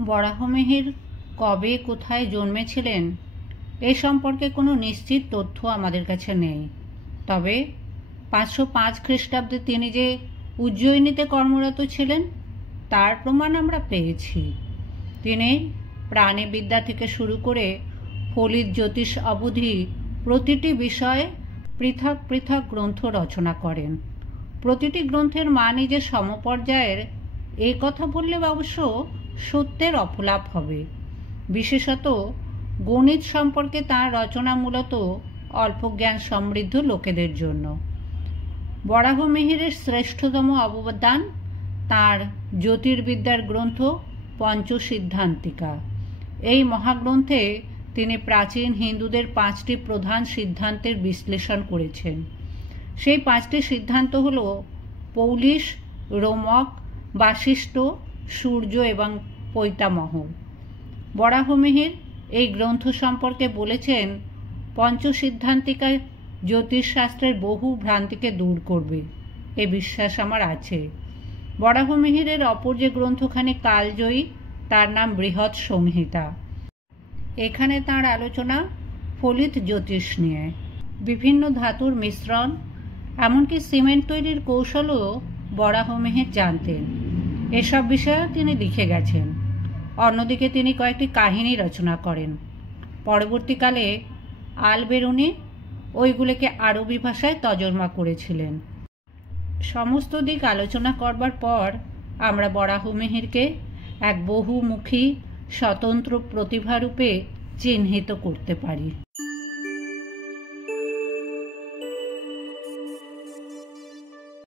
বরাহমিহির কবে কোথায় জন্মেছিলেন এ সম্পর্কে কোনো নিশ্চিত তথ্য আমাদের কাছে নেই। তবে 505 খ্রিস্টাব্দে তিনি যে উজ্জয়িনীতে কর্মরত ছিলেন তার প্রমাণ আমরা পেয়েছি। তিনি প্রাণীবিদ্যা থেকে শুরু করে ফলিত জ্যোতিষ অবধি প্রতিটি বিষয়ে পৃথক পৃথক গ্রন্থ রচনা করেন। প্রতিটি গ্রন্থের মানই যে সমপর্যায়ের এই কথা বললে অবশ্য সত্যের অপলাপ হবে। বিশেষত গণিত সম্পর্কে তাঁর রচনা মূলত অল্প জ্ঞান সমৃদ্ধ লোকেদের জন্য। বরাহমিহিরের শ্রেষ্ঠতম অবদান তাঁর জ্যোতির্বিদ্যার গ্রন্থ পঞ্চসিদ্ধান্তিকা। এই মহাগ্রন্থে তিনি প্রাচীন হিন্দুদের 5টি প্রধান সিদ্ধান্তের বিশ্লেষণ করেছেন। সেই 5টি সিদ্ধান্ত হল পৌলিশ, রোমক, বাশিষ্ঠ, সূর্য এবং পৈতামহ। বরাহমিহির এই গ্রন্থ সম্পর্কে বলেছেন, পঞ্চসিদ্ধান্তিকা জ্যোতিষশাস্ত্রের বহু ভ্রান্তিকে দূর করবে, এ বিশ্বাস আমার আছে। বরাহমিহিরের অপর যে গ্রন্থখানি কালজয়ী, তার নাম বৃহৎ সংহিতা। এখানে তাঁর আলোচনা ফলিত জ্যোতিষ নিয়ে। বিভিন্ন ধাতুর মিশ্রণ, এমনকি সিমেন্ট তৈরির কৌশলও বরাহমিহির জানতেন। এসব বিষয়ে তিনি লিখে গেছেন। অন্যদিকে তিনি কয়েকটি কাহিনী রচনা করেন। পরবর্তীকালে আল-বেরুনি ওইগুলোকে আরবি ভাষায় তর্জমা করেছিলেন। সমস্ত দিক আলোচনা করবার পর আমরা বরাহমিহিরকে এক বহুমুখী স্বতন্ত্র প্রতিভারূপে চিহ্নিত করতে পারি।